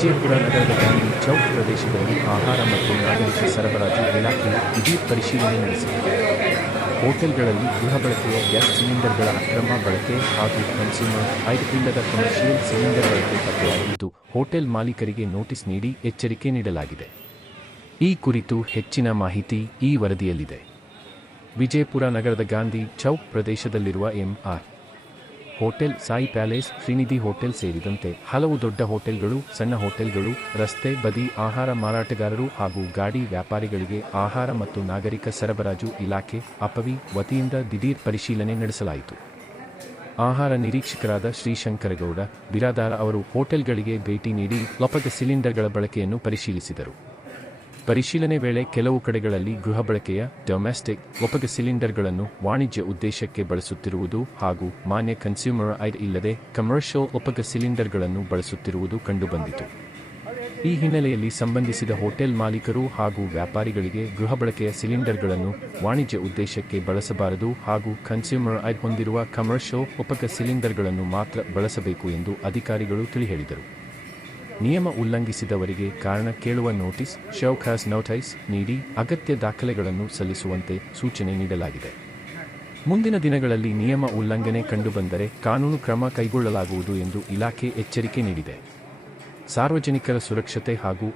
ವಿಜಯಪುರ ನಗರದ ಗಾಂಧಿ ಚೌಕ್ ಪ್ರದೇಶದಲ್ಲಿ ಆಹಾರ ಮತ್ತು ನಾಗರಿಕ ಸರಬರಾಜು ಇಲಾಖೆಯು ದಿಢೀರ್ ಪರಿಶೀಲನೆ ನಡೆಸಿದೆ. ಹೋಟೆಲ್ಗಳಲ್ಲಿ ಗೃಹ ಬಳಕೆಯ ಗ್ಯಾಸ್ ಸಿಲಿಂಡರ್ಗಳ ಅಕ್ರಮ ಬಳಕೆ ಹಾಗೂ ಕನ್ಸ್ಯೂಮರ್ ಇಲ್ಲದ ಕಮರ್ಷಿಯಲ್ ಸಿಲಿಂಡರ್ ಬಳಕೆ ಪತ್ತೆಯಾಗಿದ್ದು, ಹೋಟೆಲ್ ಮಾಲೀಕರಿಗೆ ನೋಟಿಸ್ ನೀಡಿ ಎಚ್ಚರಿಕೆ ನೀಡಲಾಗಿದೆ. ಈ ಕುರಿತು ಹೆಚ್ಚಿನ ಮಾಹಿತಿ ಈ ವರದಿಯಲ್ಲಿದೆ. ವಿಜಯಪುರ ನಗರದ ಗಾಂಧಿ ಚೌಕ್ ಪ್ರದೇಶದಲ್ಲಿರುವ MR. Hotel, Sai palace, Srinidhi hotel ಸೇರಿದಂತೆ ಹಲವು ದೊಡ್ಡ ಹೋಟೆಲ್ಗಳು, ಸಣ್ಣ ಹೋಟೆಲ್ಗಳು, ರಸ್ತೆ ಬದಿ ಆಹಾರ ಮಾರಾಟಗಾರರು ಹಾಗೂ ಗಾಡಿ ವ್ಯಾಪಾರಿಗಳಿಗೆ ಆಹಾರ ಮತ್ತು ನಾಗರಿಕ ಸರಬರಾಜು ಇಲಾಖೆ ಅಪವಿ ವತಿಯಿಂದ ದಿಢೀರ್ ಪರಿಶೀಲನೆ ನಡೆಸಲಾಯಿತು. ಆಹಾರ ನಿರೀಕ್ಷಕರಾದ ಶ್ರೀಶಂಕರಗೌಡ ಬಿರಾದಾರ ಅವರು ಹೋಟೆಲ್ಗಳಿಗೆ ಭೇಟಿ ನೀಡಿ ಲೋಪದ ಸಿಲಿಂಡರ್ಗಳ ಬಳಕೆಯನ್ನು ಪರಿಶೀಲಿಸಿದರು. ಪರಿಶೀಲನೆ ವೇಳೆ ಕೆಲವು ಕಡೆಗಳಲ್ಲಿ ಗೃಹ ಬಳಕೆಯ ಡೊಮೆಸ್ಟಿಕ್ ಲೋಪದ ಸಿಲಿಂಡರ್ಗಳನ್ನು ವಾಣಿಜ್ಯ ಉದ್ದೇಶಕ್ಕೆ ಬಳಸುತ್ತಿರುವುದು ಹಾಗೂ ಮಾನ್ಯ ಕನ್ಸ್ಯೂಮರ್ ಇಲ್ಲದೆ ಕಮರ್ಷಿಯಲ್ ಲೋಪದ ಸಿಲಿಂಡರ್ಗಳನ್ನು ಬಳಸುತ್ತಿರುವುದು ಕಂಡುಬಂದಿತು. ಈ ಹಿನ್ನೆಲೆಯಲ್ಲಿ ಸಂಬಂಧಿಸಿದ ಹೋಟೆಲ್ ಮಾಲೀಕರು ಹಾಗೂ ವ್ಯಾಪಾರಿಗಳಿಗೆ ಗೃಹ ಬಳಕೆಯ ಸಿಲಿಂಡರ್ಗಳನ್ನು ವಾಣಿಜ್ಯ ಉದ್ದೇಶಕ್ಕೆ ಬಳಸಬಾರದು ಹಾಗೂ ಕನ್ಸ್ಯೂಮರ್ ಹೊಂದಿರುವ ಕಮರ್ಷಿಯಲ್ ಲೋಪದ ಸಿಲಿಂಡರ್ಗಳನ್ನು ಮಾತ್ರ ಬಳಸಬೇಕು ಎಂದು ಅಧಿಕಾರಿಗಳು ತಿಳಿಹೇಳಿದರು. ನಿಯಮ ಉಲ್ಲಂಘಿಸಿದವರಿಗೆ ಕಾರಣ ಕೇಳುವ ನೋಟಿಸ್, ಶೌಕಾಸ್ ನೋಟಿಸ್ ನೀಡಿ ಅಗತ್ಯ ದಾಖಲೆಗಳನ್ನು ಸಲ್ಲಿಸುವಂತೆ ಸೂಚನೆ ನೀಡಲಾಗಿದೆ. ಮುಂದಿನ ದಿನಗಳಲ್ಲಿ ನಿಯಮ ಉಲ್ಲಂಘನೆ ಕಂಡುಬಂದರೆ ಕಾನೂನು ಕ್ರಮ ಕೈಗೊಳ್ಳಲಾಗುವುದು ಎಂದು ಇಲಾಖೆ ಎಚ್ಚರಿಕೆ ನೀಡಿದೆ. ಸಾರ್ವಜನಿಕರ ಸುರಕ್ಷತೆ ಹಾಗೂ